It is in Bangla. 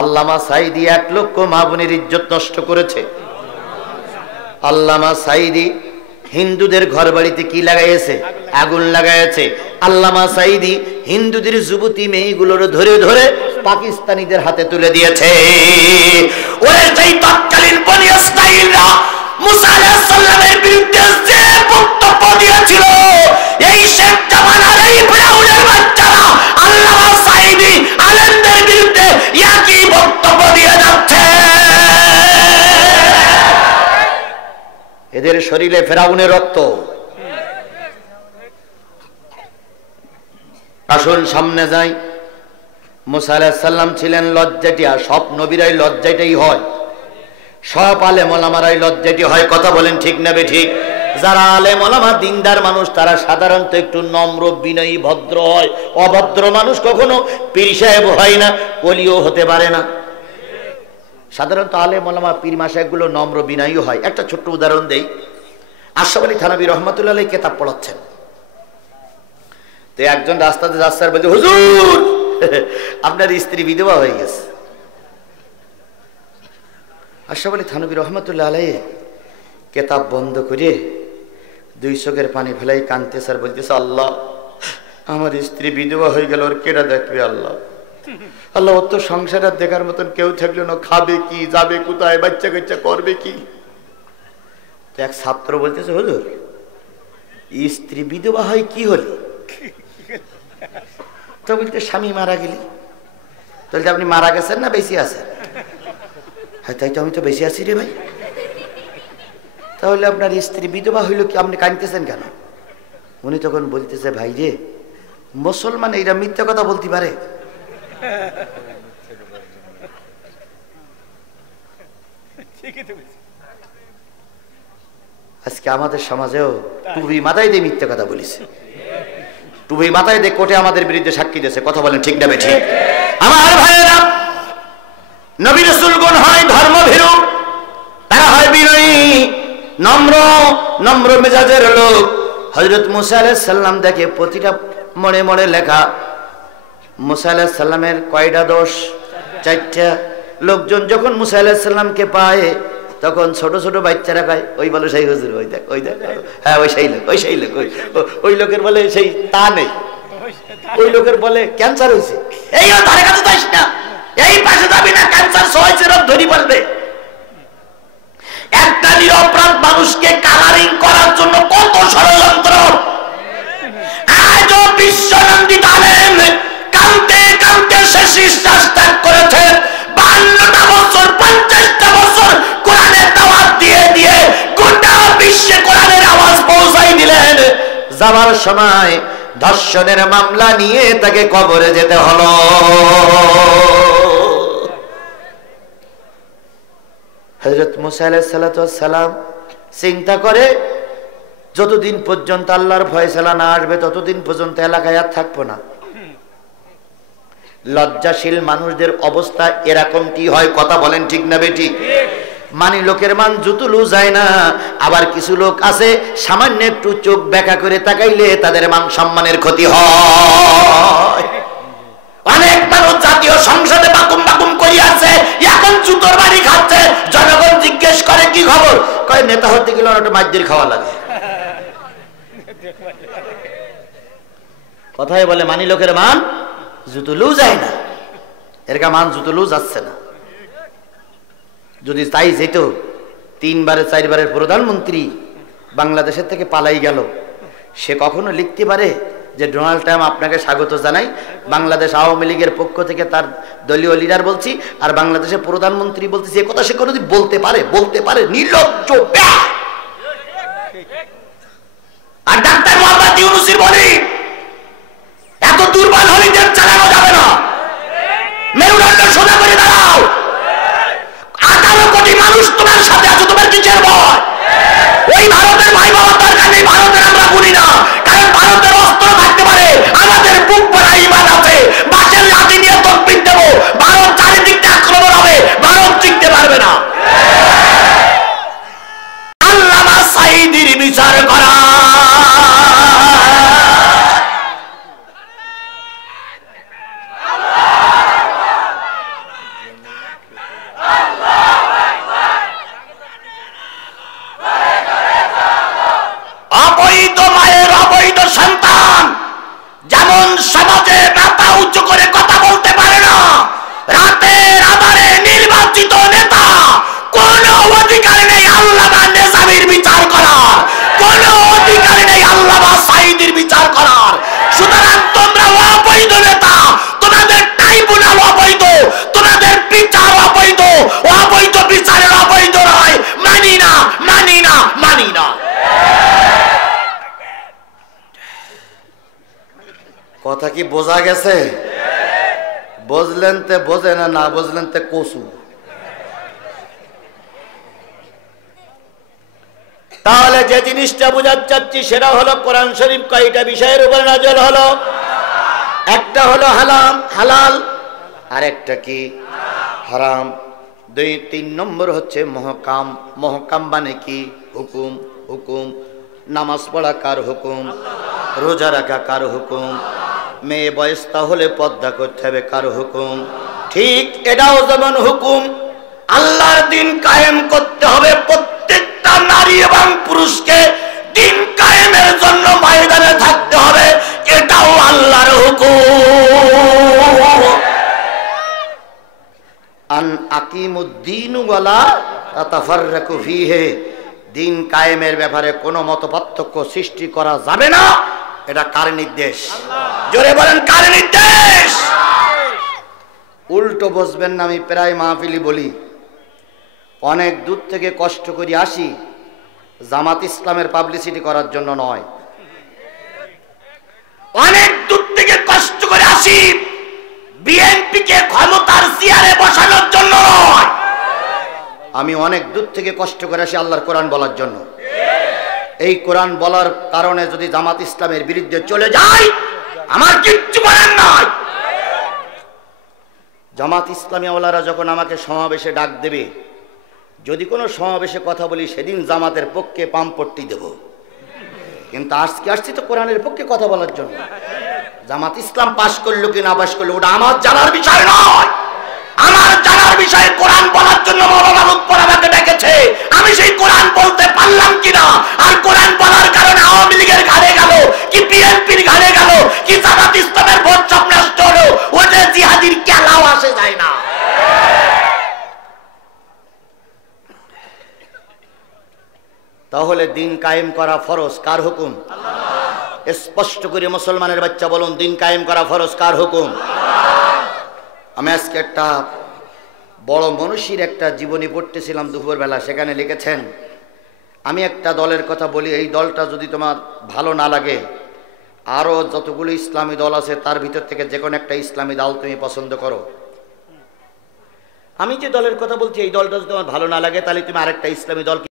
আল্লামা সাঈদী 1 লক্ষ মা বোনের ইজ্জত নষ্ট করেছে। আল্লামা সাঈদী হিন্দুদের ঘর বাড়িতে কি লাগাইছে? আগুন লাগাইছে। আল্লামা সাঈদী হিন্দুদের যুবতী মেয়েগুলোর ধরে ধরে পাকিস্তানিদের হাতে তুলে দিয়েছে। ওরে সেই তৎকালীন বনি ইসরাঈলরা মুসা আলাইহিস সালামের বিরুদ্ধে যে বক্তব্য দিয়েছিল, এই শেখ জামানার এই ফিরাউনের বাচ্চারা আল্লামা সাঈদী আলেমদের বিরুদ্ধে একই বক্তব্য দিয়ে যাচ্ছে। এদের শরীরে ফিরাউনের রক্ত। আসুন সামনে যাই। মুসা আলাইহিস সালাম ছিলেন লজ্জাটিয়া। সব নবীরাই লজ্জাটাই হয়, সব আলেম ওলামারাই লজ্জাটি হয়। কথা বলেন ঠিক না বেঠিক? যারা আলেম ওলামা দিনদার মানুষ তারা সাধারণত একটু নম্র বিনয়ী ভদ্র হয়। অভদ্র মানুষ কখনো পীর সাহেব হয় না, ওলিও হতে পারে না। সাধারণত আলেম ওলামা পীর মাশায়েখগুলো নম্র বিনয়ী হয়। একটা ছোট্ট উদাহরণ দেই। আশরাফ আলী থানভী রহমাতুল্লাহ আলাইহি কিতাব পড়াচ্ছেন, তো একজন রাস্তাতে যাচ্ছে আর বলছে, হুজুর আপনার স্ত্রী বিধবা হয়ে গেছে। আশরাফ আলী থানভী রহমাতুল্লাহ আলাইহি কিতাব বন্ধ করে 2 চোখের পানি ফেলাই কাঁদতেছে আর বলতেছে, আল্লাহ আমার স্ত্রী বিধবা হয়ে গেল, ওর কেডা দেখবে? আল্লাহ আল্লাহ ওর তো সংসার আর দেখার মতন কেউ থাকলো না, খাবে কি, যাবে কোথায়, বাচ্চা কাচ্চা করবে কি? তো এক ছাত্র বলতেছে, হুজুর স্ত্রী বিধবা হয় কি হলে? তো বলতে স্বামী মারা গেলি। তাহলে আপনি মারা গেছেন না বেশি আছেন? হ্যাঁ তাই তো, আমি তো বেশি আছি রে ভাই। তাহলে আপনার স্ত্রী বিধবা হইল কি, আপনি কাঁদতেছেন কেন? উনি তখন বলতেছে, ভাই রে মুসলমান এইরা মিথ্যা কথা বলতে পারে? আজকে আমাদের সমাজেও টুপি মাথায় দিয়ে মিথ্যা কথা বলেছে, টুপি মাথায় দিয়ে কোর্টে আমাদের বিরুদ্ধে সাক্ষী দিয়েছে। কথা বলেন ঠিক না বেঠিক? আমার ভাইয়েরা, নবী রাসূলগণ হয় ধর্মভীরু, তারা হয় বিনয়ী, নম্র নম্র মেজাজের লোক। হযরত মুসা আলাইহিস সালাম দেখে প্রতিটা মনে মনে লেখা। মুসা আলাইহিস সালামের কয়টা দোষ? 4টা। লোকজন যখন মুসা আলাইহিস সালামকে পায় তখন ছোট ছোট বাচ্চারা কয়, ওই বলে সেই হুজুর, ওই দেখ ওই দেখ, হ্যাঁ ওই সেই লোক, ওই সেই লোক। ওই লোকের বলে সেই তা নেই, ওই লোকের বলে ক্যান্সার হয়েছে, এই তার কাছে যাস না, এই পাশে যাবি না, ক্যান্সার হয়েছে, রোগ ধরি বলবে। একটা নিরপরাধ মানুষকে কালারিং করার জন্য কত ষড়যন্ত্র। আজও বিশ্বনন্দিত আলেম কাঁদতে কাঁদতে শেষ নিঃশ্বাস ত্যাগ করেছে। 52টা বছর 50টা বছর কোরআনের দাওয়াত দিয়ে দিয়ে গোটা বিশ্বে কোরআনের আওয়াজ পৌঁছাই দিলেন। যাবার সময় ধর্ষণের মামলা নিয়ে তাকে কবরে যেতে হলো। হযরত মুসা আলাইহিস সালাম চিন্তা করে, যতদিন পর্যন্ত আল্লাহর ফয়সালা না আসবে ততদিন পর্যন্ত এলাকায় আর থাকবো না। লজ্জাশীল মানুষদের অবস্থা এরকমটি হয়। কথা বলেন ঠিক না বেটি? মানি লোকের মান জুতুলু যায় না। আবার কিছু লোক আছে সামান্য একটু চোখ ব্যাকা করে তাকাইলে তাদের মান সম্মানের ক্ষতি হয়। অনেক মানুষ জাতীয় সংসদে বাকুম বাকুম করিয়াছে, এখন জুতোর বাড়ি খাচ্ছে। জনগণ জিজ্ঞেস করে কি খবর, কয় নেতা হতে গেলে ওটা মাইদের খাওয়া লাগে। কথাই বলে মানি লোকের মান জুতুলু যায় না, এরকা মান জুতুলু যাচ্ছে না। যদি তাই যেত, 3বারে 4বারের প্রধানমন্ত্রী বাংলাদেশের থেকে পালাই গেল, সে কখনো লিখতে পারে যে ডোনাল্ড ট্রাম্প আপনাকে স্বাগত জানাই, বাংলাদেশ আওয়ামী লীগের পক্ষ থেকে তার দলীয় লিডার বলছি, আর বাংলাদেশের প্রধানমন্ত্রী বলতেছি, এ কথা সে কোনোদিন বলতে পারে? বলতে পারে? নির্লজ্জ। আর ডাক্তার মোহাম্মদ ইউনূসের বলি, এত দুর্বল হলে দেশ চালানো যাবে না। মেরুদণ্ড সোজা করে দাঁড়াও। 18 কোটি মানুষ তোমার সাথে আছে, তোমার কিসের ভয়? ওই ভারতের ভাই বাবার দরকার নেই, ভারতের আমরা বলি না, কারণ ভারতের অস্ত্র থাকতে পারে, আমাদের বুক ভরা ঈমান আছে। বাঁশের লাঠি নিয়ে তকবীর দেব, ভারত চারিদিকে আক্রমণ হবে, ভারত টিকতে পারবে না। আল্লামা সাঈদীর বিচার করা। উঁচু করে কথা বলতে পারে না। রাতের আধারে নির্বাচিত নেতা, কোন অধিকার নেই আল্লাহ বা নেজামীর বিচার করার, কোন অধিকার নেই আল্লাহ বা সাইদির বিচার করার। সুতরাং তোমরা অবৈধ নেতা, তোমাদের ট্রাইব্যুনাল অবৈধ, তোমাদের বিচার অবৈধ, অবৈধ বিচারের অবৈধ নয়। মানি না, মানি না, মানি না। কথা কি বোঝা গেছে? বুঝলেন তে বোঝে না, না বুঝলেন তে কসু। তাহলে যে জিনিসটা বোঝাতে চাচ্ছি সেটা হলো কোরআন শরীফ কয়টা বিষয়ের উপর নাযিল হলো? একটা হলো হালাল, হালাল, আর একটা কি হারাম। 2-3 নম্বর হচ্ছে মহকাম। মহকাম মানে কি? হুকুম। হুকুম, নামাজ পড়া কার হুকুম? রোজা রাখা কার হুকুম? মেয়ে বয়স তাহলে পর্দা করতে হবে কার হুকুম? ঠিক এটাও যেমন হুকুম, আল্লাহর দিন কায়েম করতে হবে। প্রত্যেকটা নারী এবং পুরুষকে দিন কায়েমের জন্য ময়দানে থাকতে হবে, এটাও আল্লাহর হুকুম। আন আকিমুদ্দিন ওয়ালা তাতাফাররাকু ফীহি, দিন কায়েমের ব্যাপারে কোনো মতপার্থক্য সৃষ্টি করা যাবে না। এটা কার নির্দেশ? জোরে বলেন, কার নির্দেশ? উল্টো বসবেন না। আমি প্রায় মাহফিলি বলি, অনেক দূর থেকে কষ্ট করে আসি জামাত ইসলামের পাবলিসিটি করার জন্য নয়। অনেক দূর থেকে কষ্ট করে আসি বিএনপিকে ক্ষমতার চেয়ারে বসানোর জন্য নয়। আমি অনেক দূর থেকে কষ্ট করে আসি আল্লাহর কোরআন বলার জন্য। এই কোরআন বলার কারণে যদি জামাত ইসলামের বিরুদ্ধে চলে যায়, আমার কিচ্ছু বলার নাই। জামাত ইসলামী ওয়ালারা যখন আমাকে সমাবেশে ডাক দেবে, যদি কোনো সমাবেশে কথা বলি সেদিন জামাতের পক্ষে পামপট্টি দেব। কিন্তু আজকে আসছি তো কোরআনের পক্ষে কথা বলার জন্য। জামাত ইসলাম পাশ করলো কি না পাশ করলো ওটা আমার জানার বিষয় নয়। আমার জানার বিষয় কোরআন বলার জন্য মৌলানা লুৎফর আমাকে ডেকেছে। আমি সেই কোরআন বলতে পারলাম কিনা, আর কোরআন বলার কারণে আওয়ামী লীগের ঘাড়ে গেল কি বিএনপির ঘাড়ে গেল কি জামাত ইসলামের ভোট সব নষ্ট হলো, ওটা জিহাদির কেলাও আসে যায় না। তাহলে দিন কায়েম করা ফরজ, কার হুকুম? স্পষ্ট করে মুসলমানের বাচ্চা বলুন, দিন কায়েম করা ফরজ, কার হুকুম? আমি আজকে একটা বড় মনীষীর একটা জীবনী পড়তেছিলাম দুপুরবেলা, সেখানে লিখেছেন, আমি একটা দলের কথা বলি, এই দলটা যদি তোমার ভালো না লাগে, আরো যতগুলো ইসলামী দল আছে তার ভিতর থেকে যে কোনো একটা ইসলামী দল তুমি পছন্দ করো। আমি যে দলের কথা বলছি এই দলটা যদি তোমার ভালো না লাগে তাহলে তুমি আরেকটা ইসলামী দল